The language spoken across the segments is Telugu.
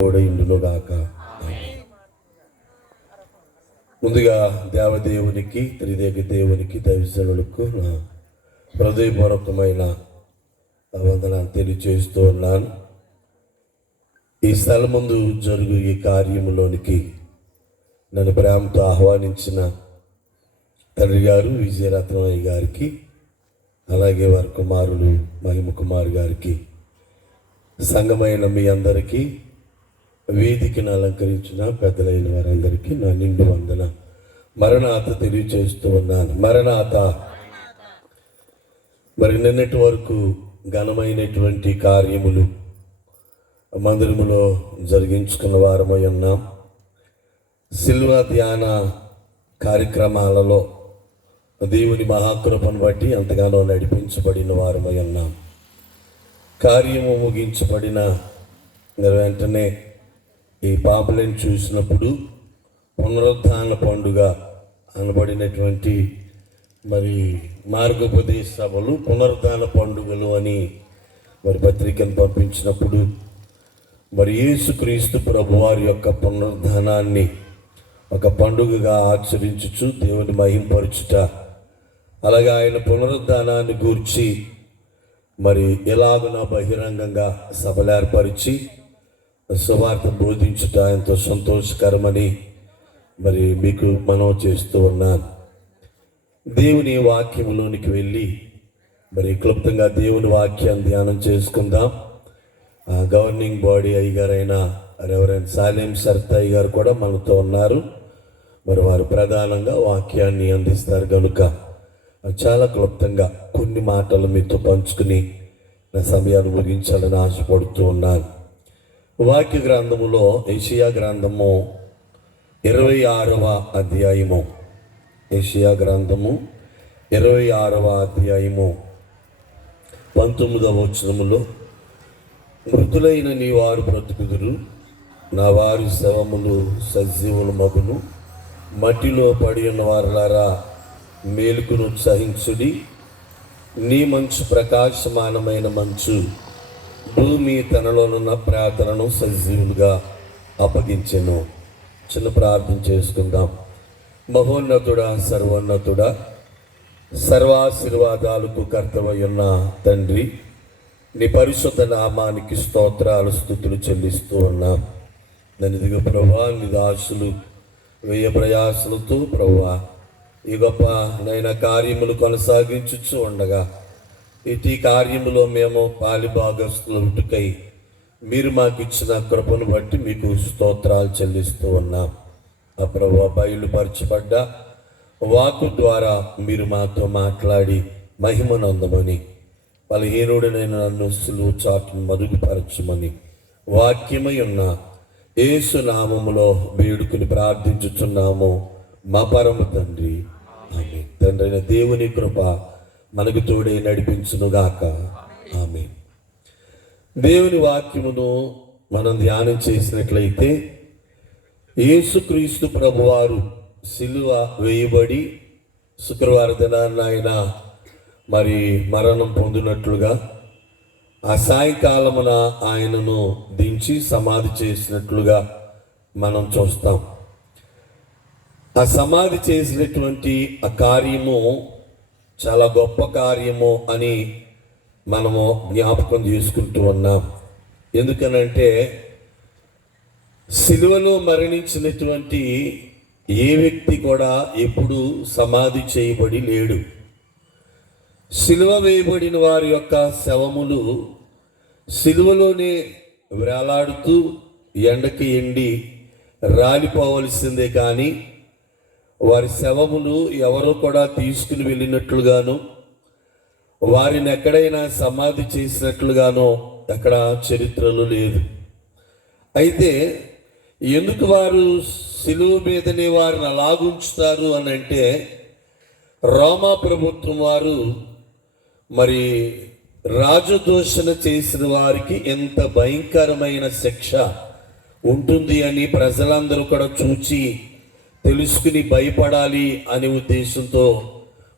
తోడైండునుగాక. ముందుగా దేవదేవునికి, త్రిదేవ దేవునికి, దైవజనులకు నా హృదయపూర్వకమైన వందనాలు తెలియజేస్తూ ఉన్నాను. ఈ స్థలం ముందు జరుగు ఈ కార్యములోనికి నన్ను ప్రేమతో ఆహ్వానించిన తండ్రి గారు విజయరత్నయ్య గారికి, అలాగే వారి కుమారులు మహిమ కుమార్ గారికి, సంఘమైన మీ అందరికీ, వేదికను అలంకరించిన పెద్దలైన వారందరికీ నా నిండు వందన మరణాత తెలియచేస్తూ ఉన్నాను. మరణాత. మరి నిన్నటి వరకు ఘనమైనటువంటి కార్యములు మందిరములో జరిగించుకున్న వారమై ఉన్నాం. శిల్వ ధ్యాన కార్యక్రమాలలో దేవుని మహాకృపను బట్టి ఎంతగానో నడిపించబడిన వారమై ఉన్నాం. కార్యము ముగించబడిన వెంటనే ఈ పాపలను చూసినప్పుడు పునరుద్ధాన పండుగ అనబడినటువంటి మరి మార్గోపదేశ సభలు పునరుద్ధాన పండుగలు అని మరి పత్రికను పంపించినప్పుడు మరి యేసుక్రీస్తు ప్రభువారి యొక్క పునరుద్ధానాన్ని ఒక పండుగగా ఆచరించుచు దేవుని మహింపరచుట, అలాగే ఆయన పునరుద్ధానాన్ని గూర్చి మరి ఎలాగున బహిరంగంగా సభలు ఏర్పరిచి సువార్త బోధించుట ఎంతో సంతోషకరమని మరి మీకు మనవి చేస్తూ ఉన్నాను. దేవుని వాక్యములోనికి వెళ్ళి మరి క్లుప్తంగా దేవుని వాక్యాన్ని ధ్యానం చేసుకుందాం. గవర్నింగ్ బాడీ అయ్యగారైన రెవరెండ్ సాలేం సర్తయ్య గారు కూడా మనతో ఉన్నారు. మరి వారు ప్రధానంగా వాక్యాన్ని అందిస్తారు కనుక చాలా క్లుప్తంగా కొన్ని మాటలు మీతో పంచుకుని నా సమయాన్ని ముగించాలని ఆశపడుతూ ఉన్నాను. వాక్య గ్రంథములో యెషయా గ్రంథము 26వ అధ్యాయము, యెషయా గ్రంథము 26వ అధ్యాయము 19వ వచనములో, మృతులైన నీ వారు బ్రతుకుదురు, నా వారి శవములు సజీవుల మగును, మట్టిలో పడి ఉన్న వారులారా మేలుకును ఉత్సహించుడి, నీ మంచు ప్రకాశమానమైన మంచు భూమి తనలోనున్న ప్రార్థనను సజీవులుగా అప్పగించెను. చిన్న ప్రార్థన చేసుకుందాం. మహోన్నతుడా, సర్వోన్నతుడా, సర్వాశీర్వాదాలకు కర్తవయ్యున్న తండ్రి, నీ పరిశుద్ధ నామానికి స్తోత్రాలు స్తుతులు చెల్లిస్తూ ఉన్నాం. నన్నిదిగా ప్రభువా, నీ దాసులు వ్యయ ప్రయాసలతో ప్రభువా ఈ గొప్ప నైనా కార్యములు కొనసాగించుచు ఉండగా ఇటీ కార్యములో మేము పాలిభాగస్తులకై మీరు మాకు ఇచ్చిన కృపను బట్టి మీకు స్తోత్రాలు చెల్లిస్తూ ఉన్నాం. ఆ ప్రభువా, బయలుపరచబడ్డ వాక్కు ద్వారా మీరు మాతో మాట్లాడి మహిమనందమని, బలహీనుడనైన నన్ను సులువు చాటును మరుగుపరచమని వాక్యమై ఉన్న యేసు నామములో వేడుకుని ప్రార్థించుచున్నాము మా పరమ తండ్రి, ఆమేన్. తండ్రి అయిన దేవుని కృప మనకు తోడే నడిపించునుగాక, ఆమేన్. దేవుని వాక్యమును మనం ధ్యానం చేసినట్లయితే యేసుక్రీస్తు ప్రభువారు సిలువ వేయబడి శుక్రవార దినాన్న ఆయన మరి మరణం పొందినట్లుగా ఆ సాయంకాలమున ఆయనను దించి సమాధి చేసినట్లుగా మనం చూస్తాం. ఆ సమాధి చేసినటువంటి ఆ కార్యము చాలా గొప్ప కార్యము అని మనము జ్ఞాపకం చేసుకుంటూ ఉన్నాం. ఎందుకనంటే సిలువలో మరణించినటువంటి ఏ వ్యక్తి కూడా ఎప్పుడు సమాధి చేయబడి లేడు. సిలువ వేయబడిన వారి యొక్క శవములు సిలువలోనే వేలాడుతూ ఎండకి ఎండి రాలిపోవలసిందే, కానీ వారి శవములు ఎవరో కూడా తీసుకుని వెళ్ళినట్లుగాను వారిని ఎక్కడైనా సమాధి చేసినట్లుగానో ఎక్కడ చరిత్రలు లేదు. అయితే ఎందుకు వారు సిలువ మీదనే వారిని అలాగుంచుతారు అని అంటే, రోమా ప్రభుత్వం వారు మరి రాజదూషణ చేసిన వారికి ఎంత భయంకరమైన శిక్ష ఉంటుంది అని ప్రజలందరూ కూడా చూచి తెలుసుకుని భయపడాలి అనే ఉద్దేశంతో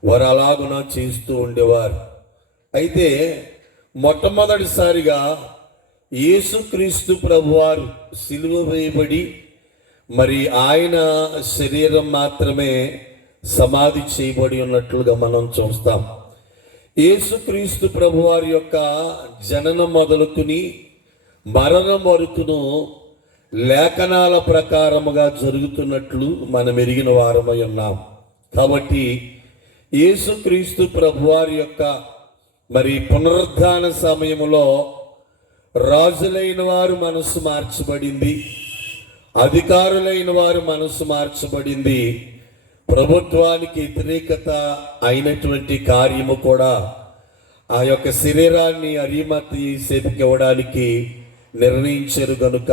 వారు అలాగున చేస్తూ ఉండేవారు. అయితే మొట్టమొదటిసారిగా యేసుక్రీస్తు ప్రభువారు సిలువ వేయబడి మరి ఆయన శరీరం మాత్రమే సమాధి చేయబడి ఉన్నట్లుగా మనం చూస్తాం. యేసుక్రీస్తు ప్రభువారి యొక్క జననం మొదలుకుని మరణం వరకును లేఖనాల ప్రకారముగా జరుగుతున్నట్లు మనం ఎరిగిన వారమై ఉన్నాం. కాబట్టి యేసుక్రీస్తు ప్రభువారి యొక్క మరి పునరుద్ధాన సమయంలో రాజులైన వారు మనసు మార్చబడింది, అధికారులైన వారు మనసు మార్చబడింది. ప్రభుత్వానికి వ్యతిరేకత అయినటువంటి కార్యము కూడా ఆ యొక్క శరీరాన్ని అరిమతి సేపుకి ఇవ్వడానికి నిర్ణయించారు కనుక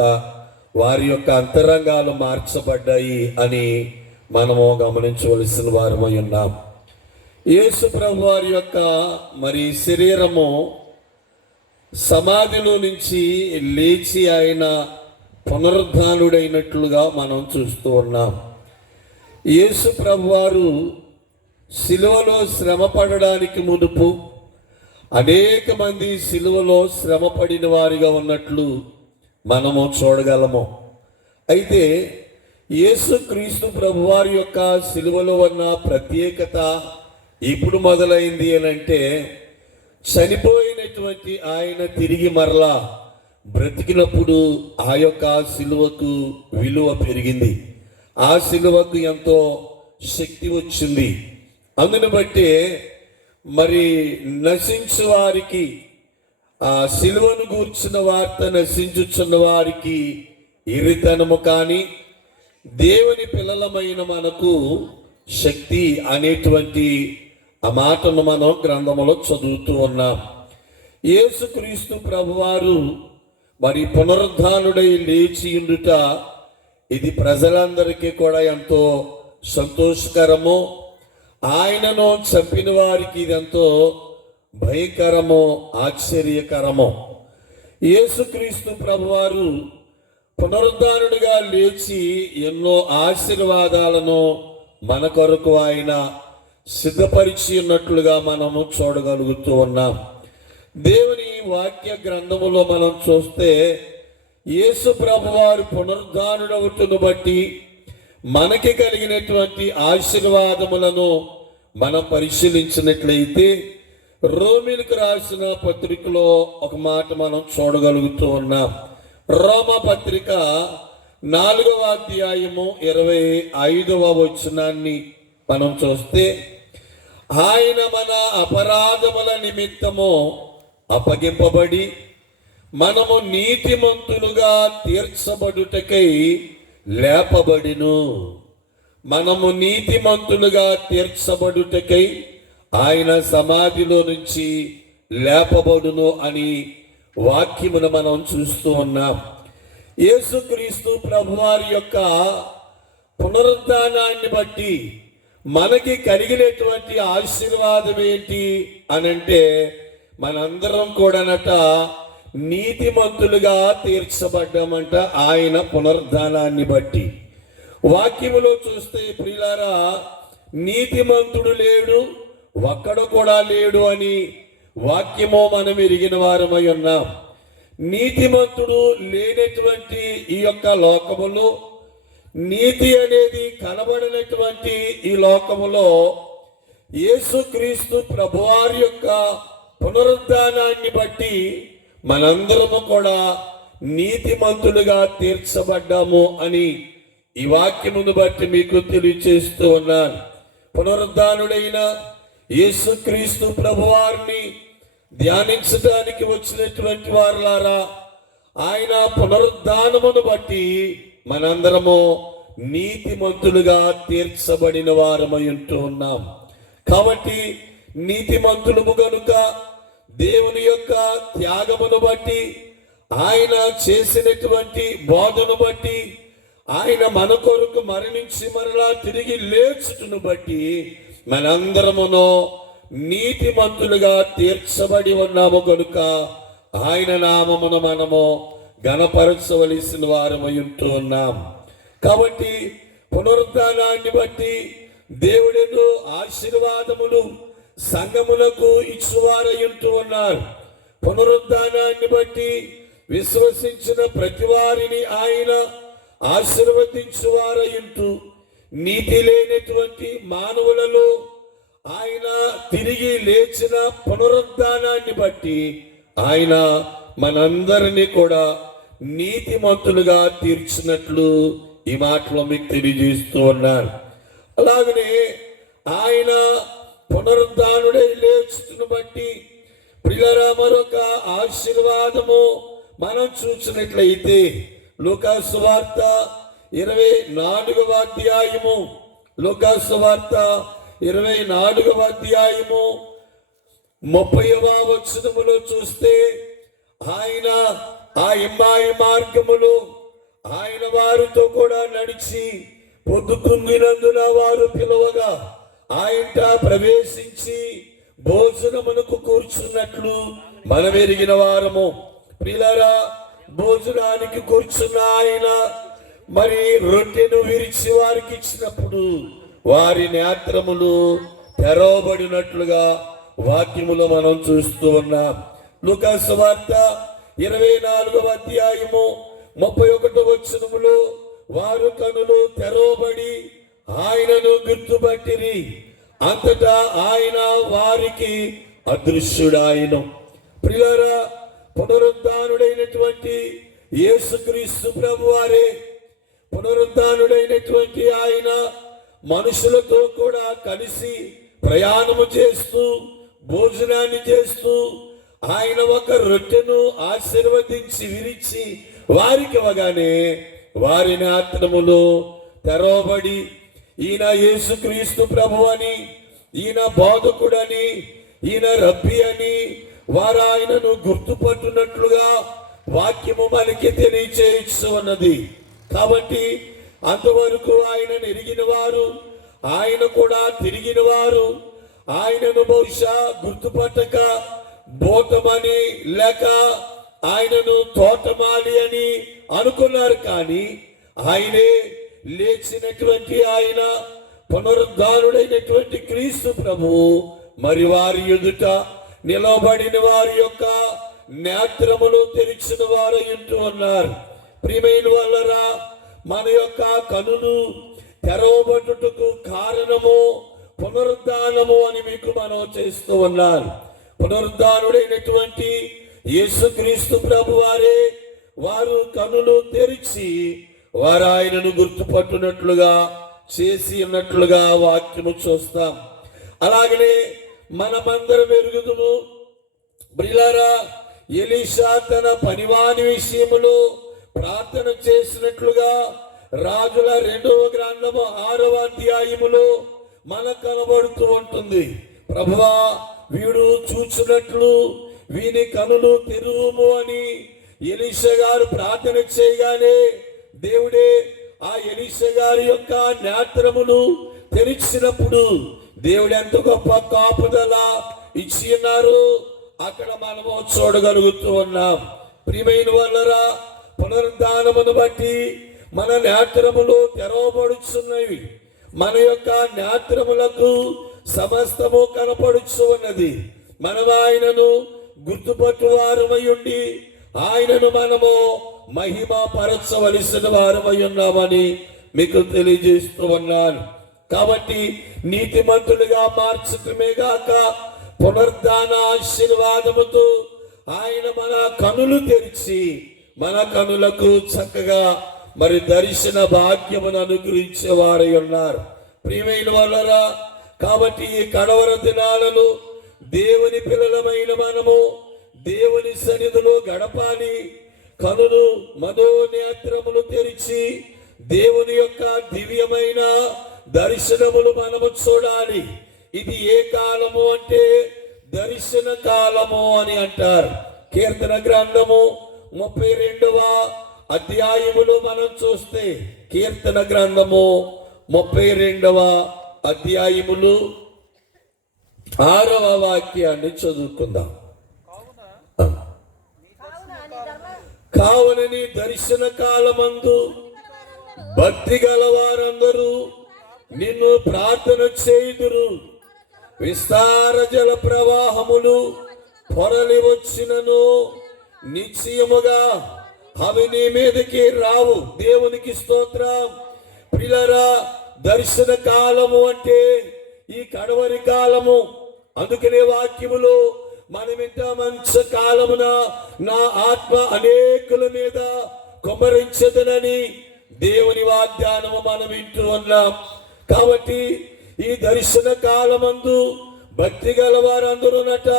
వారి యొక్క అంతరంగాలు మార్చబడ్డాయి అని మనము గమనించవలసిన వారమై ఉన్నాం. యేసు ప్రభు వారి యొక్క మరి శరీరము సమాధిలో నుంచి లేచి ఆయన పునరుద్ధానుడైనట్లుగా మనం చూస్తూ ఉన్నాం. యేసు ప్రభువారు సిలువలో శ్రమ పడడానికి మునుపు అనేక మంది సిలువలో శ్రమ పడిన వారిగా ఉన్నట్లు మనము చూడగలము. అయితే యేసుక్రీస్తు ప్రభువారి యొక్క సిలువలో ఉన్న ప్రత్యేకత ఇప్పుడు మొదలైంది అని అంటే, చనిపోయినటువంటి ఆయన తిరిగి మరలా బ్రతికినప్పుడు ఆ యొక్క సిలువకు విలువ పెరిగింది, ఆ సిలువకు ఎంతో శక్తి వచ్చింది. అందుని బట్టి మరి నశించు వారికి ఆ సిలువను గూర్చిన వార్త నశించుచున్న వారికి ఇరితనము, కానీ దేవుని పిల్లలమైన మనకు శక్తి అనేటువంటి ఆ మాటను మనం గ్రంథములో చదువుతూ ఉన్నాం. యేసుక్రీస్తు ప్రభువారు మరి పునరుద్ధానుడై లేచి ఉండుట ఇది ప్రజలందరికీ కూడా ఎంతో సంతోషకరము. ఆయనను చంపిన వారికి ఇది ఎంతో భయంకరము, ఆశ్చర్యకరము. యేసుక్రీస్తు ప్రభువారు పునరుద్ధానుడిగా లేచి ఎన్నో ఆశీర్వాదాలను మన కొరకు ఆయన సిద్ధపరిచి ఉన్నట్లుగా మనము చూడగలుగుతూ ఉన్నాం. దేవుని వాక్య గ్రంథములో మనం చూస్తే యేసు ప్రభువారు పునరుద్ధానుడవుతును బట్టి మనకి కలిగినటువంటి ఆశీర్వాదములను మనం పరిశీలించినట్లయితే రోమీలకు రాసిన పత్రికలో ఒక మాట మనం చూడగలుగుతూ ఉన్నాం. రోమ పత్రిక 4వ అధ్యాయము 25వ వచనాన్ని మనం చూస్తే, ఆయన మన అపరాధముల నిమిత్తము అప్పగింపబడి మనము నీతిమంతులుగా తీర్చబడుటకై లేపబడిను. మనము నీతిమంతులుగా తీర్చబడుటకై ఆయన సమాధిలో నుంచి లేపబడును అని వాక్యమును మనం చూస్తూ ఉన్నాం. యేసుక్రీస్తు ప్రభువారి యొక్క పునరుద్ధానాన్ని బట్టి మనకి కలిగినటువంటి ఆశీర్వాదం ఏంటి అనంటే, మనందరం కూడానట నీతిమంతులుగా తీర్చబడ్డామంట ఆయన పునరుద్ధానాన్ని బట్టి. వాక్యములో చూస్తే ప్రియులారా, నీతిమంతుడు లేడు, ఒక్కడు కూడా లేడు అని వాక్యము మనం ఎరిగిన వారమై ఉన్నాం. నీతిమంతుడు లేనటువంటి ఈ యొక్క లోకములో, నీతి అనేది కనబడినటువంటి ఈ లోకములో యేసుక్రీస్తు ప్రభువారి యొక్క పునరుద్ధానాన్ని బట్టి మనందరము కూడా నీతిమంతులుగా తీర్చబడ్డాము అని ఈ వాక్యమును బట్టి మీకు తెలియచేస్తూ ఉన్నాను. పునరుద్ధానుడైన యేసుక్రీస్తు ప్రభువారిని ధ్యానించడానికి వచ్చినటువంటి వారులారా, ఆయన పునరుద్ధానమును బట్టి మనందరము నీతిమంతులుగా తీర్చబడిన వారమై ఉంటూ ఉన్నాం. కాబట్టి నీతిమంతులము గనుక దేవుని యొక్క త్యాగమును బట్టి, ఆయన చేసినటువంటి బోధను బట్టి, ఆయన మన కొరకు మరణించి మరలా తిరిగి లేచుటను బట్టి మనందరమును నీతిమంతులుగా తీర్చబడి ఉన్నాము కనుక ఆయన నామమును మనము ఘనపరచవలసిన వారమై ఉంటూ ఉన్నాం. కాబట్టి పునరుద్ధానాన్ని బట్టి దేవుడు ఆశీర్వాదములు సంఘములకు ఇచ్చువారై ఉంటూ ఉన్నారు. పునరుద్ధానాన్ని బట్టి విశ్వసించిన ప్రతి వారిని ఆయన ఆశీర్వదించువారయుంటూ నీతి లేనటువంటి మానవులలో ఆయన తిరిగి లేచిన పునరుద్ధానాన్ని బట్టి ఆయన మనందరినీ కూడా నీతిమంతులుగా తీర్చినట్లు ఈ మాటలో మీకు తెలియజేస్తూ ఉన్నారు. అలాగనే ఆయన పునరుద్ధానుడై లేచును బట్టి ప్రియులారా మరొక ఆశీర్వాదము మనం చూసినట్లయితే లూకాసు సువార్త 24వ అధ్యాయము, లూకాసు సువార్త 24వ అధ్యాయము 30వ వచనములో చూస్తే ఆయన ఆ ఎమ్మాయి మార్గములో ఆయన వారితో కూడా నడిచి పొద్దుకుంగినందున వారు పిలువగా ఆయన ప్రవేశించి భోజనమునకు కూర్చున్నట్లు మనం ఎరిగిన వారము. ప్రియులారా, భోజనానికి కూర్చున్న ఆయన మరి రొట్టెను విరిచి వారికి ఇచ్చినప్పుడు వారి నేత్రములు తెరవబడినట్లుగా వాక్యములో మనం చూస్తూ ఉన్నాం. లూకాసు సువార్త 24వ అధ్యాయము 31వ వచనములో వారు కనులు తెరవబడి ఆయనను గుర్తుపట్టిరి, అంతటా ఆయన వారికి అదృశ్యుడాయను. ప్రియులారా, పునరుద్ధానుడైనటువంటి యేసుక్రీస్తు ప్రభువారే, పునరుద్ధానుడైనటువంటి ఆయన మనుషులతో కూడా కలిసి ప్రయాణము చేస్తూ భోజనాన్ని చేస్తూ ఆయన ఒక రొట్టెను ఆశీర్వదించి విరిచి వారికి ఇవ్వగానే వారి నేత్రములు తెరవబడి ఈయన యేసుక్రీస్తు ప్రభు అని, ఈయన బోధకుడని, ఈయన రబ్బీ అని వారు ఆయనను గుర్తుపట్టునట్లుగా వాక్యము మనకి తెలియచేయచ్చు ఉన్నది. కాబట్టి అంతవరకు ఆయనను ఎరిగిన వారు, ఆయన కూడా తిరిగిన వారు ఆయనను బహుశా గుర్తుపట్టక బోటమని లేక ఆయనను తోటమాలి అని అనుకున్నారు. కానీ ఆయనే లేచినటువంటి ఆయన పునరుద్ధానుడైనటువంటి క్రీస్తు ప్రభువు మరి వారి ఎదుట నిలబడిన వారి యొక్క నేత్రములు తెరిచిన వారు ఇంటూ ఉన్నారు. ప్రియమైన వాళ్ళరా, మన యొక్క కనులు తెరవబడుటకు కారణము పునరుద్ధానము అని మీకు మనం చేస్తూ ఉన్నారు. పునరుద్ధానుడైనటువంటి యేసుక్రీస్తు ప్రభు వారే వారు కనులు తెరిచి వారు ఆయనను గుర్తుపట్టునట్లుగా చేసి ఉన్నట్లుగా వాక్యము చూస్తాం. అలాగనే మనమందరం ఎరుగుదుము. ప్రియులారా, ఎలీషా తన పనివాని విషయములో ప్రార్థన చేసినట్లుగా రాజుల 2వ గ్రంథము 6వ అధ్యాయములో మనకు కనబడుతూ ఉంటుంది. ప్రభువా, వీడు చూచినట్లు వీని కనులు తెరువుము అని ఎలీషా గారు ప్రార్థన చేయగానే దేవుడే ఆ ఎలీషా గారి యొక్క నేత్రములు తెరిచినప్పుడు దేవుడు ఎంత గొప్ప కాపుదల ఇచ్చి ఉన్నారు అక్కడ మనము చూడగలుగుతూ ఉన్నాం. ప్రియమైన వాళ్ళరా, పునరుద్ధానమును బట్టి మన నేత్రములు తెరవబడుచున్నవి. మన యొక్క నేత్రములకు సమస్తము కనపడుచు ఉన్నది. మనం ఆయనను గుర్తుపట్టు వారమై ఉండి ఆయనను మనము మహిమ పరచవలసిన వారమై ఉన్నామని మీకు తెలియజేస్తూ ఉన్నాను. కాబట్టి నీతిమంతులుగా మార్చటమే గాక పునరుద్ధాన ఆశీర్వాదముతో ఆయన మన కనులు తెరిచి మన కనులకు చక్కగా మరి దర్శన భాగ్యమును అనుగ్రహించే వారై ఉన్నారు. ప్రియమైన వాళ్ళరా, కాబట్టి ఈ కడవర దినాలను దేవుని పిల్లలమైన మనము దేవుని సన్నిధిలో గడపాలి. కనులు మనోనేత్రములు తెరిచి దేవుని యొక్క దివ్యమైన దర్శనములు మనము చూడాలి. ఇది ఏ కాలము అంటే దర్శన కాలము అని అంటారు. కీర్తన గ్రంథము 32వ అధ్యాయములో మనం చూస్తే కీర్తన గ్రంథము 32వ అధ్యాయములు 6వ వాక్యాన్ని చదువుకుందాం. కావున నీ దర్శన కాలమందు భక్తి గల వారందరూ నిన్ను ప్రార్థన చేయుదురు. విస్తార జల ప్రవాహములు పొరలి వచ్చినను నిశ్చయముగా అవి నీ మీదకి రావు. దేవునికి స్తోత్రం. ప్రియులారా, దర్శన కాలము అంటే ఈ కడవరి కాలము. అందుకనే వాక్యములో మనం ఇంత మంచి కాలమున నా ఆత్మ అనేకుల మీద కుమ్మరించదనని దేవుని వాగ్దానము మనం వింటూ ఉన్నాం. కాబట్టి ఈ దర్శన కాలమందు భక్తి గల వారందరూనట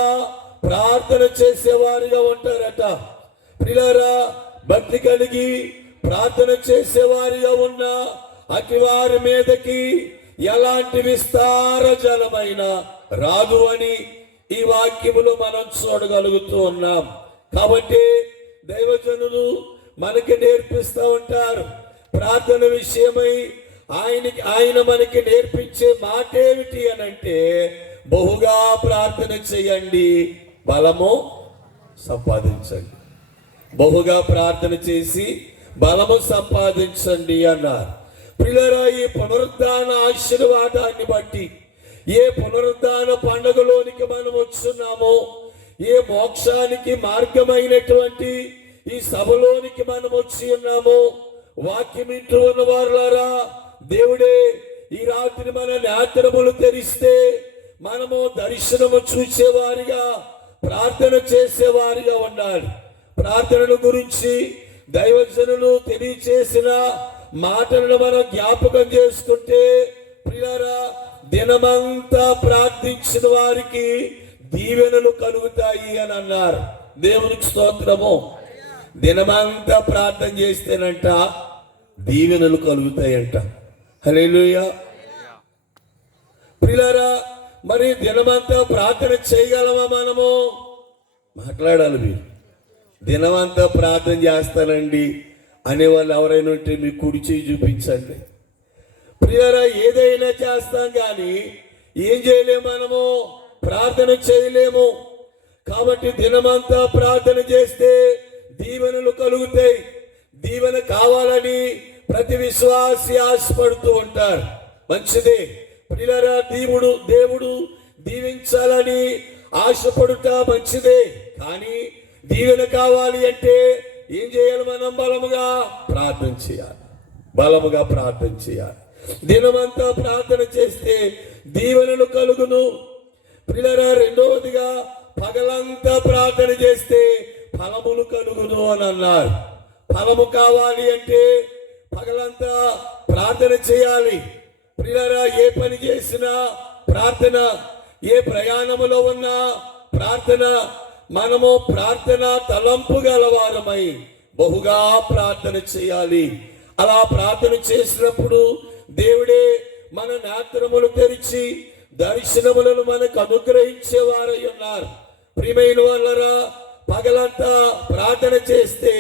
ప్రార్థన చేసేవారిగా ఉంటారట. ప్రియులారా, భక్తి కలిగి ప్రార్థన చేసేవారిగా ఉన్న అటు వారి మీదకి ఎలాంటి విస్తార జలమైన రాదు అని ఈ వాక్యములో మనం చూడగలుగుతూ ఉన్నాం. కాబట్టి దైవజనులు మనకి నేర్పిస్తూ ఉంటారు ప్రార్థన విషయమై. ఆయన మనకి నేర్పించే మాట ఏమిటి అని అంటే, బహుగా ప్రార్థన చేయండి, బలము సంపాదించండి. బహుగా ప్రార్థన చేసి బలము సంపాదించండి అన్నారు. ప్రియులారా, ఈ పునరుద్ధాన ఆశీర్వాదాన్ని బట్టి, ఏ పునరుద్ధాన పండుగలోనికి మనం వచ్చున్నామో, ఏ మోక్షానికి మార్గమైనటువంటి ఈ సభలోనికి మనం వచ్చి ఉన్నామో, వాక్యం ఇంటూ ఉన్న వారులారా, దేవుడే ఈ రాత్రి మన నేత్రములు తెరిస్తే మనము దర్శనము చూసేవారిగా, ప్రార్థన చేసేవారిగా ఉండాలి. ప్రార్థనల గురించి దైవజనులు తెలియచేసిన మాటలను మనం జ్ఞాపకం చేసుకుంటే, ప్రియులారా, దినమంతా ప్రార్థించిన వారికి దీవెనలు కలుగుతాయి అని అన్నారు. దేవునికి స్తోత్రము. దినమంతా ప్రార్థన చేస్తేనంట దీవెనలు కలుగుతాయంట. హల్లెలూయా. ప్రియులారా, మరి దినమంతా ప్రార్థన చేయగలమా మనము? మాట్లాడాలి. మీరు దినమంతా ప్రార్థన చేస్తానండి అనేవాళ్ళు ఎవరైనా ఉంటే మీ కుడి చేయి చూపించండి. ప్రియులారా, ఏదైనా చేస్తాం కానీ ఏం చేయలేము, మనము ప్రార్థన చేయలేము. కాబట్టి దినమంతా ప్రార్థన చేస్తే దీవెనలు కలుగుతాయి. దీవెన కావాలని ప్రతి విశ్వాసి ఆశపడుతూ ఉంటారు. మంచిదే. ప్రియులారా, దేవుడు దీవించాలని ఆశపడుట మంచిదే. కానీ దీవెన కావాలి అంటే ఏం చేయాలి? మనం బలముగా ప్రార్థన చేయాలి. బలముగా ప్రార్థన చేయాలి. దినమంతా ప్రార్థన చేస్తే దీవెనలు కలుగును. ప్రియులారా, రెండవదిగా పగలంతా ప్రార్థన చేస్తే ఫలములు కలుగును అని అన్నారు. ఫలము కావాలి అంటే పగలంతా ప్రార్థన చేయాలి. ప్రియులారా, ఏ పని చేసినా ప్రార్థన, ఏ ప్రయాణములో ఉన్నా ప్రార్థన. మనము ప్రార్థన తలంపు గలవారమై బహుగా ప్రార్థన చేయాలి. అలా ప్రార్థన చేసినప్పుడు దేవుడే మన నేత్రములు తెరిచి దర్శనములను మనకు అనుగ్రహించేవారై ఉన్నారు. ప్రియమైన వాళ్ళరా, పగలంతా ప్రార్థన చేస్తే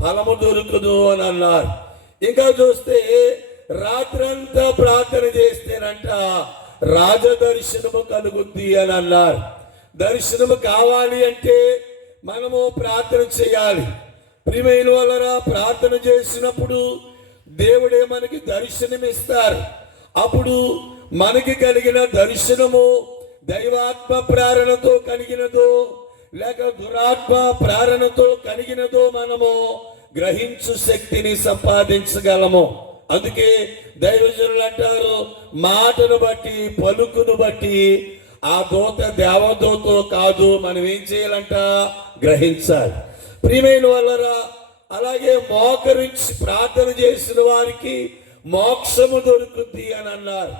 ఫలము దొరుకుదు అని అన్నారు. ఇంకా చూస్తే రాత్రంతా ప్రార్థన చేస్తేనంట రాజదర్శనము కలుగుద్ది అని అన్నారు. దర్శనము కావాలి అంటే మనము ప్రార్థన చేయాలి. ప్రియమైన వాళ్ళరా, ప్రార్థన చేసినప్పుడు దేవుడే మనకి దర్శనమిస్తారు. అప్పుడు మనకి కలిగిన దర్శనము దైవాత్మ ప్రేరణతో కలిగినదో లేక దురాత్మ ప్రేరణతో కలిగినదో మనము గ్రహించు శక్తిని సంపాదించగలము. అందుకే దైవజనులు అంటారు, మాటను బట్టి, పలుకును బట్టి ఆ దూత దేవదూతో కాదు, మనం ఏం చేయాలంట? గ్రహించాలి. ప్రియమైన వాళ్ళరా, అలాగే మోకరించి ప్రార్థన చేసిన వారికి మోక్షము దొరుకుద్ది అని అన్నారు.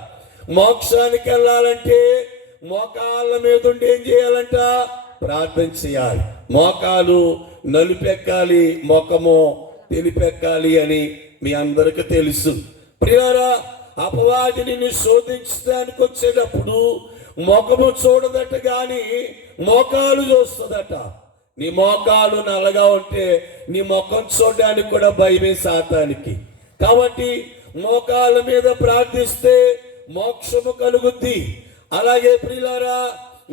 మోక్షానికి వెళ్ళాలంటే మోకాళ్ళ మీద ఉండి ఏం చేయాలంట? ప్రార్థన చేయాలి. మోకాలు నలుపెక్కాలి, ముఖము తెలిపెక్కాలి అని మీ అందరికీ తెలుసు. ప్రియులారా, అపవాది నిన్ను శోధించడానికి వచ్చేటప్పుడు ముఖము చూడదట గాని మోకాలు చూస్తుందట. నీ మోకాలు నల్లగా ఉంటే నీ ముఖం చూడడానికి కూడా భయమే సాతానికి. కాబట్టి మోకాళ్ళ మీద ప్రార్థిస్తే మోక్షము కలుగుద్ది. అలాగే ప్రియులారా,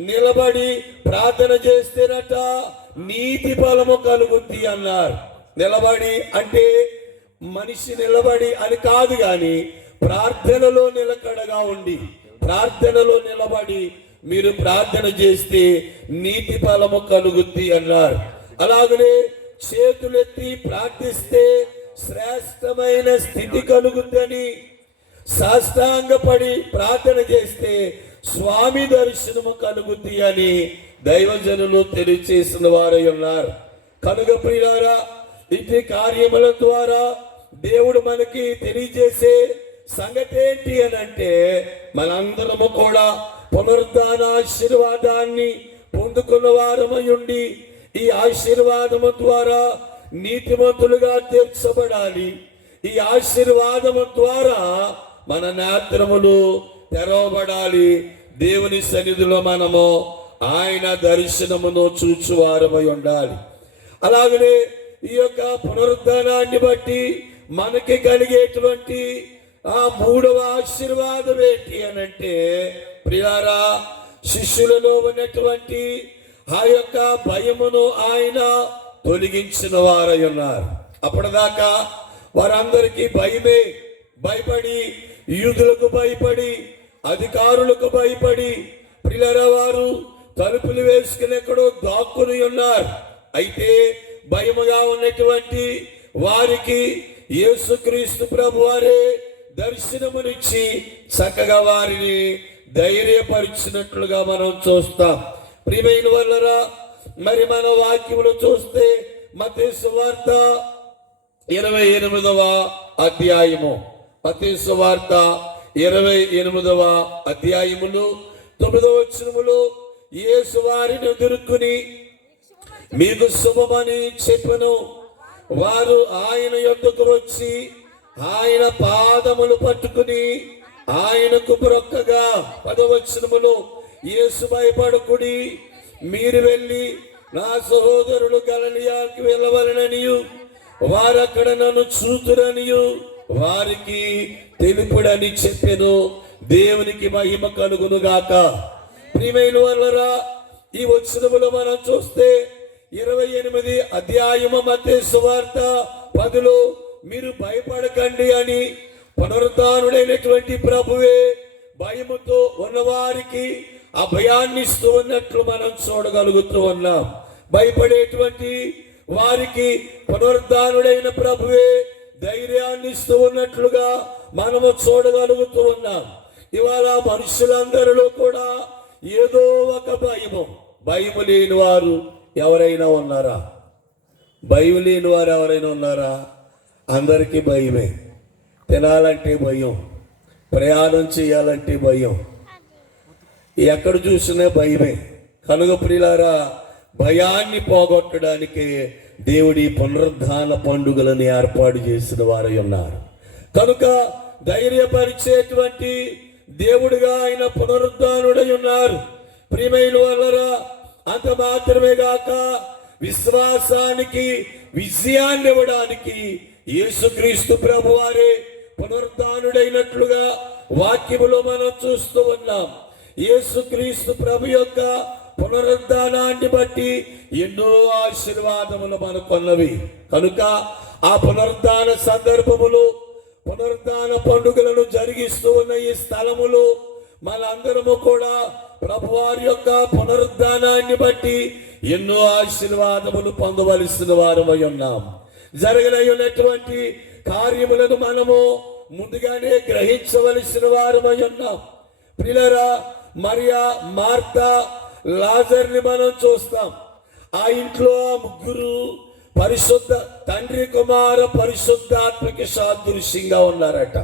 నిలబడి ప్రార్థన చేస్తేనట నీతి ఫలము కలుగుద్ది అన్నారు. నిలబడి అంటే మనిషి నిలబడి అని కాదు, కానీ ప్రార్థనలో నిలకడగా ఉండి, ప్రార్థనలో నిలబడి మీరు ప్రార్థన చేస్తే నీతి ఫలము కలుగుద్ది అన్నారు. అలాగనే చేతులెత్తి ప్రార్థిస్తే శ్రేష్టమైన స్థితి కలుగుద్దని, సాష్టాంగపడి ప్రార్థన చేస్తే స్వామి దర్శనము కలుగుద్ది అని దైవజనులు తెలియచేసిన వారై ఉన్నారు. కనుక ప్రియులారా, ఇట్టి కార్యముల ద్వారా దేవుడు మనకి తెలియజేసే సంగతి ఏంటి అని అంటే, మనందరము కూడా పునరుద్ధాన ఆశీర్వాదాన్ని పొందుకున్న వారమై ఉండి ఈ ఆశీర్వాదము ద్వారా నీతిమంతులుగా తీర్చబడాలి. ఈ ఆశీర్వాదము ద్వారా మన నేత్రములు తెరవబడాలి. దేవుని సన్నిధిలో మనము ఆయన దర్శనమును చూచువారమై ఉండాలి. అలాగనే ఈ యొక్క పునరుద్ధానాన్ని బట్టి మనకి కలిగేటువంటి ఆ మూడవ ఆశీర్వాదం ఏంటి అని అంటే, ప్రియారా, శిష్యులలో ఉన్నటువంటి ఆ యొక్క భయమును ఆయన తొలగించిన వారై ఉన్నారు. అప్పటిదాకా వారందరికీ భయమే. భయపడి, యూదులకు భయపడి, అధికారులకు భయపడి ప్రియులారా వారు తలుపులు వేసుకుని ఎక్కడో దాక్కుని ఉన్నారు. అయితే భయముగా ఉన్నటువంటి వారికి యేసుక్రీస్తు ప్రభు వారే దర్శనమునిచ్చి చక్కగా వారిని ధైర్యపరిచినట్లుగా మనం చూస్తాం. ప్రియమైన వాళ్ళరా, మరి మన వాక్యములు చూస్తే మత్తయి సువార్త 28వ అధ్యాయము, మత్తయి సువార్త 28వ అధ్యాయములు 9వ వచనములో యేసు వారిని ఎదుర్కొని మీకు శుభమని చెప్పెను. వారు ఆయన యొద్దకు వచ్చి ఆయన పాదములు పట్టుకుని ఆయనకు బ్రొక్కగా 10వ వచనములో యేసు భయపడకుడి, మీరు వెళ్ళి నా సహోదరులు గలిలయకి వెళ్ళవలననియు వారక్కడ నన్ను చూతురనియు వారికి తెలుపుడని చెప్పెను. దేవునికి మహిమ కలుగును గాక. ప్రియమైన వాళ్ళరా, ఈ వచనములో మనం చూస్తే 28 అధ్యాయము మత్తయి సువార్త 10లో మీరు భయపడకండి అని పునరుద్ధానుడైనటువంటి ప్రభువే భయముతో ఉన్నవారికి ఆ భయాన్ని ఇస్తూ ఉన్నట్లు మనం చూడగలుగుతూ ఉన్నాం. భయపడేటువంటి వారికి పునరుద్ధానుడైన ప్రభువే ధైర్యాన్ని ఇస్తూ ఉన్నట్లుగా మనము చూడగలుగుతూ ఉన్నాం. ఇవాళ మనుషులందరిలో కూడా ఏదో ఒక భయము లేని వారు ఎవరైనా ఉన్నారా? భయం లేని వారు ఎవరైనా ఉన్నారా? అందరికీ భయమే. తినాలంటే భయం, ప్రయాణం చేయాలంటే భయం, ఎక్కడ చూసినా భయమే. కనుక ప్రియులారా, భయాన్ని పోగొట్టడానికి దేవుడి పునరుద్ధాన పండుగలను ఏర్పాటు చేసిన వారై ఉన్నారు. కనుక ధైర్యపరిచేటువంటి దేవుడిగా ఆయన పునరుద్ధానుడై ఉన్నారు. ప్రియమైన వాళ్ళరా, అంత మాత్రమే గాక విశ్వాసానికి విజయాన్ని ఇవ్వడానికి యేసుక్రీస్తు ప్రభు వారే పునరుద్ధానుడైనట్లుగా వాక్యములో మనం చూస్తూ ఉన్నాం. యేసుక్రీస్తు ప్రభు యొక్క పునరుద్ధానాన్ని బట్టి ఎన్నో ఆశీర్వాదములు మనకున్నవి. కనుక ఆ పునరుద్ధాన సందర్భములు, పునరుద్ధాన పండుగలను జరిగిస్తూ ఉన్న ఈ స్థలములు మనందరము కూడా ప్రభువారి యొక్క పునరుద్ధానాన్ని బట్టి ఎన్నో ఆశీర్వాదములు పొందవలసిన వారమై ఉన్నాం. జరగనటువంటి కార్యములను మనము ముందుగానే గ్రహించవలసిన వారమై ఉన్నాం. ప్రియులారా, మరియా, మార్తా, లాజర్ని మనం చూస్తాం. ఆ ఇంట్లో ఆ ముగ్గురు పరిశుద్ధ తండ్రి, కుమార, పరిశుద్ధాత్మకి సాదృశ్యంగా ఉన్నారట.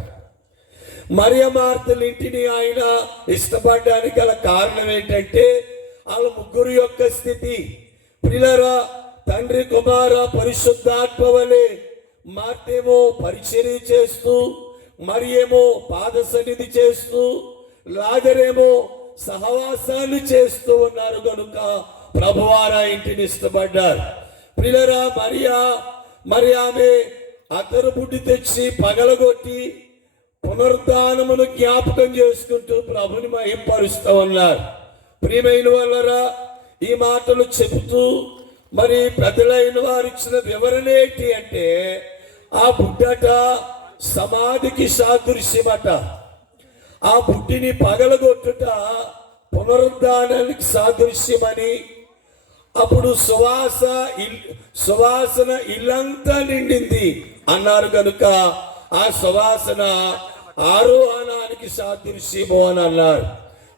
మరియ, మార్తల ఇంటిని ఆయన ఇష్టపడడానికి గల కారణం ఏంటంటే వాళ్ళ ముగ్గురు యొక్క స్థితి. ప్రియులారా, తండ్రి, కుమార, పరిశుద్ధాత్మ వలె మార్తేమో పరిచర్య చేస్తూ, మరియేమో పాద సన్నిధి చేస్తూ, లాజరేమో సహవాసాన్ని చేస్తూ ఉన్నారు. కనుక ప్రభువారా ఇంటిని ఇష్టపడ్డారు. ప్రియులారా, మరి ఆమె అతరు బుడ్డి తెచ్చి పగలగొట్టి పునరుద్ధానమును జ్ఞాపకం చేసుకుంటూ ప్రభుని మహింపరుస్తూ ఉన్నారు. ప్రియమైన వాళ్ళరా, ఈ మాటలు చెబుతూ మరి పెద్దలైన వారు ఇచ్చిన వివరణ ఏంటి అంటే, ఆ బుడ్డట సమాధికి సాదృశ్యమట. ఆ బుడ్డిని పగలగొట్టుట పునరుద్ధానానికి సాదృశ్యమని, అప్పుడు సువాసన ఇల్లంతా నిండింది అన్నారు కనుక ఆ సువాసన ఆరోహణానికి సాదృశ్యము అని అన్నారు.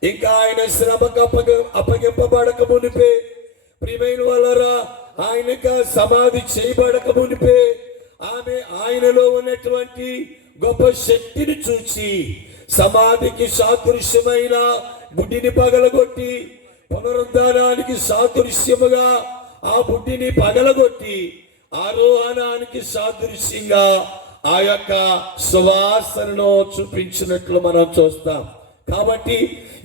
ఇంకా ఆయన శ్రమకు అప్పగింపబడక మునిపే, ప్రియమైన వాళ్ళరా, ఆయనకు సమాధి చేయబడక మునిపే ఆమె ఆయనలో ఉన్నటువంటి గొప్ప శక్తిని చూచి సమాధికి సాదృశ్యమైన బుడ్డిని పగలగొట్టి, పునరుద్ధానానికి సాదృశ్యముగా ఆ బుడ్డిని పగలగొట్టి, ఆరోహణానికి సాదృశ్యంగా ఆ యొక్క సువాసనను చూపించినట్లు మనం చూస్తాం. కాబట్టి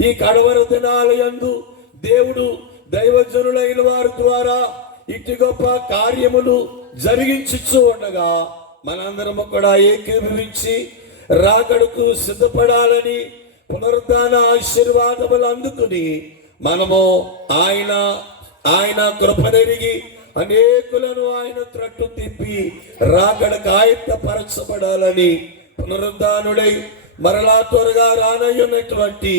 ఈ కడవర దినాల యందు దేవుడు దైవజనులైన వారి ద్వారా ఇటు గొప్ప కార్యములు జరిగించుచూ ఉండగా మనందరము కూడా ఏకీభవించి రాకడకు సిద్ధపడాలని, పునరుద్ధాన ఆశీర్వాదములు అందుకుని మనము ఆయన కృపనెరిగి అనేకులను ఆయన త్రట్టు తిప్పి రాకడకు ఆయత్తపరచబడాలని, పునరుద్ధానుడై మరలా త్వరగా రానయ్యున్నటువంటి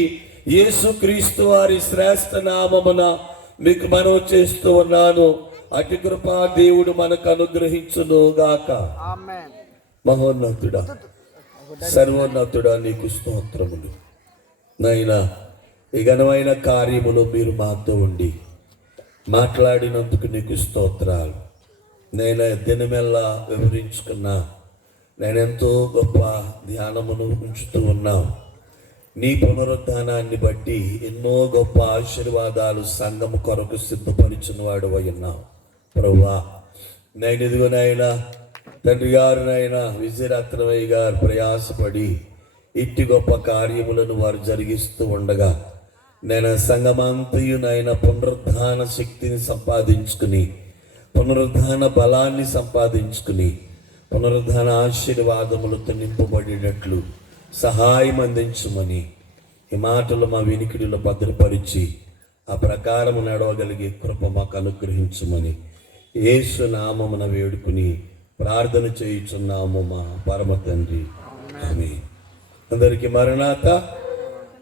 యేసుక్రీస్తు వారి శ్రేష్ఠ నామమున మీకు మనవి చేస్తూ ఉన్నాను. అతి కృపా దేవుడు మనకు అనుగ్రహించును గాక. మహోన్నతుడా, సర్వోన్నతుడా, నీకు స్తోత్రములు. నైనా ఈ ఘనమైన కార్యములు మీరు మాతో ఉండి మాట్లాడినందుకు నీకు స్తోత్రాలు. నేను దినమెల్లా వివరించుకున్నా, నేనెంతో గొప్ప ధ్యానమును ఉంచుతూ ఉన్నాం. నీ పునరుద్ధానాన్ని బట్టి ఎన్నో గొప్ప ఆశీర్వాదాలు సంఘము కొరకు సిద్ధపరిచిన వాడు ఉన్నావు ప్రభువా. నేను ఇదిగోనైనా తండ్రి గారునైనా విజయరత్నమయ్య గారు ప్రయాసపడి ఇట్టి గొప్ప కార్యములను వారు జరిగిస్తూ ఉండగా నేను సంఘమంతయునైనా పునరుద్ధాన శక్తిని సంపాదించుకుని, పునరుద్ధాన బలాన్ని సంపాదించుకుని, పునరుద్ధాన ఆశీర్వాదములతో నింపబడినట్లు సహాయం అందించమని ఈ మాటలు మా వినికిడిలో భద్రపరిచి ఆ ప్రకారము నడవగలిగే కృప మాకు అనుగ్రహించమని యేసు నామమున వేడుకుని ప్రార్థన చేయుచున్నాము మా పరమ తండ్రి, ఆమేన్. అందరికీ మరణాత.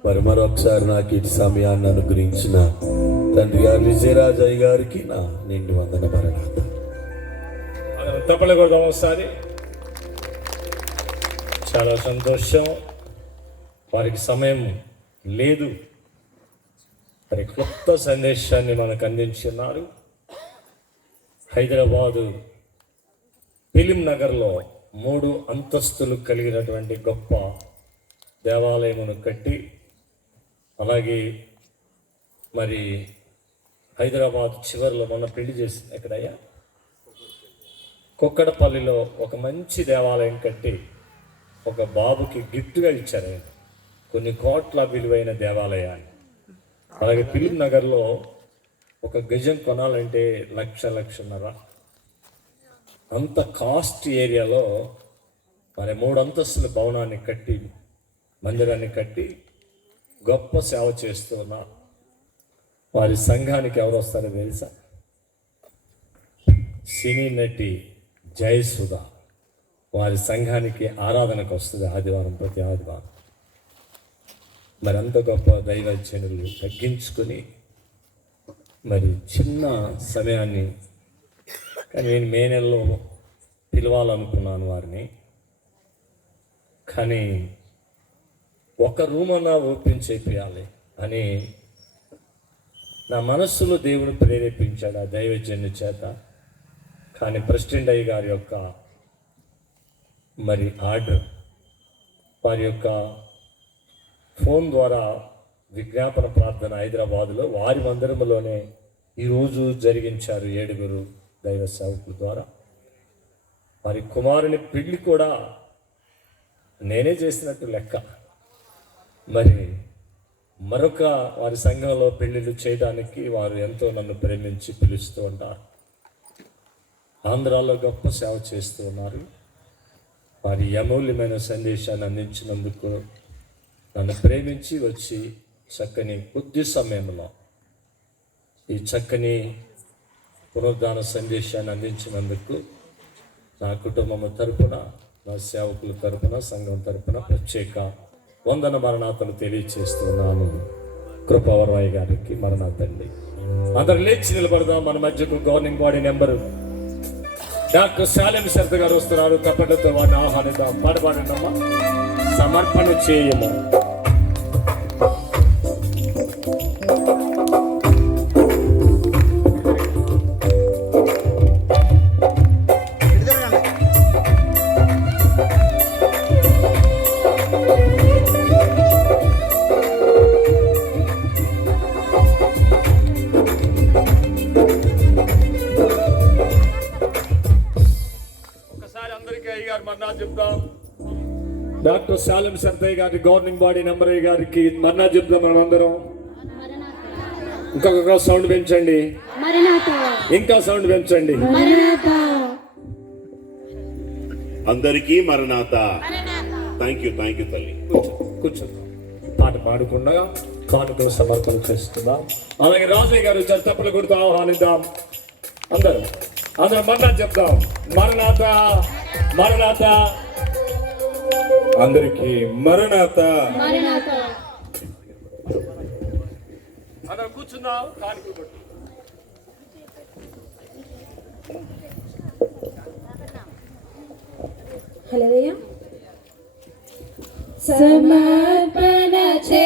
మరి మరొకసారి నాకు ఇటు సమయాన్ని అనుగ్రహించిన తండ్రి గారు విజయరాజయ్య గారికి నా నిండు వందన మరణాత. తప్పలేకూడదు ఒకసారి. చాలా సంతోషం. వారికి సమయం లేదు, మరి క్లుప్త సందేశాన్ని మనకు అందించున్నారు. హైదరాబాదు ఫిలిం నగర్లో 3 అంతస్తులు కలిగినటువంటి గొప్ప దేవాలయమును కట్టి, అలాగే మరి హైదరాబాద్ చివరిలో మొన్న పెళ్లి చేసింది ఎక్కడయ్యా, కుక్కడపల్లిలో ఒక మంచి దేవాలయం కట్టి ఒక బాబుకి గిఫ్ట్గా ఇచ్చారు ఆయన, కొన్ని కోట్ల విలువైన దేవాలయాన్ని. అలాగే ఫిలిం నగర్లో ఒక గజం కొనాలంటే లక్షన్నర, అంత కాస్ట్ ఏరియాలో మరి 3 అంతస్తుల భవనాన్ని కట్టి, మందిరాన్ని కట్టి గొప్ప సేవ చేస్తూ ఉన్నారు. వారి సంఘానికి ఎవరు వస్తారో తెలుసా? సినీ నటి జయసుధ వారి సంఘానికి ఆరాధనకు వస్తుంది ఆదివారం, ప్రతి ఆదివారం. మరి అంత గొప్ప దైవజనులు తగ్గించుకొని మరి చిన్న సమయాన్ని, కానీ నేను మే నెలలో పిలవాలనుకున్నాను వారిని, కానీ ఒక రూమ్ అన్నా ఓపెన్ చేయాలి అని నా మనస్సులో దేవుడు ప్రేరేపించాడు ఆ దైవజన్య చేత. కానీ ప్రెసిడెంట్ అయ్య గారి యొక్క మరి ఆర్డర్, వారి యొక్క ఫోన్ ద్వారా విజ్ఞాపన ప్రార్థన హైదరాబాదులో వారి మందిరంలోనే ఈరోజు జరిగించారు 7 దైవ సేవకుల ద్వారా. వారి కుమారుని పెళ్లి కూడా నేనే చేసినట్టు లెక్క. మరి మరొక వారి సంఘంలో పెళ్లిళ్ళు చేయడానికి వారు ఎంతో నన్ను ప్రేమించి పిలుస్తూ ఉంటారు. ఆంధ్రాలో గొప్ప సేవ చేస్తూ ఉన్నారు. వారి అమూల్యమైన సందేశాన్ని అందించినందుకు, నన్ను ప్రేమించి వచ్చి చక్కని కొద్ది సమయంలో ఈ చక్కని పునరుద్ధాన సందేశాన్ని అందించినందుకు నా కుటుంబం తరపున, నా సేవకుల తరపున, సంఘం తరపున ప్రత్యేక వందన మరణాతలు తెలియచేస్తున్నాను. కృపావరరాయ్ గారికి మరణాతండి. అందరు లేచి నిలబడదాం. మన మధ్యకు గవర్నింగ్ బాడీ నెంబరు డాక్టర్ సాలెం సర్ద గారు వస్తున్నారు. తప్పటితో వాడిని ఆహ్వానిద్దాం. పాడబాడమ్మా, సమర్పణ చేయము. చెప్తాం. డాక్టర్ సాలెం సర్దయ్య గారి గవర్నింగ్ బాడీ నెంబర్ గారికి మన్నా చెప్తాం. మనం అందరం ఇంకొక సౌండ్ పెంచండి, ఇంకా సౌండ్ పెంచండి. అందరికీ మరణాత. థ్యాంక్ యూ తల్లి. కూర్చో. పాట పాడకుండా కానుకలు సమర్పణ చేస్తున్నాం. అలాగే రాజయ్య గారు వచ్చారు. తప్పులు కొడుతూ ఆహ్వానిద్దాం. అందరం మన్నా చెప్తాం. మరణాత మరణాత. అందరికీ మరణాత. అందరం కూర్చున్నాం. కానుకలు కొట్టు. హల్లెలూయా. సమర్పణ చే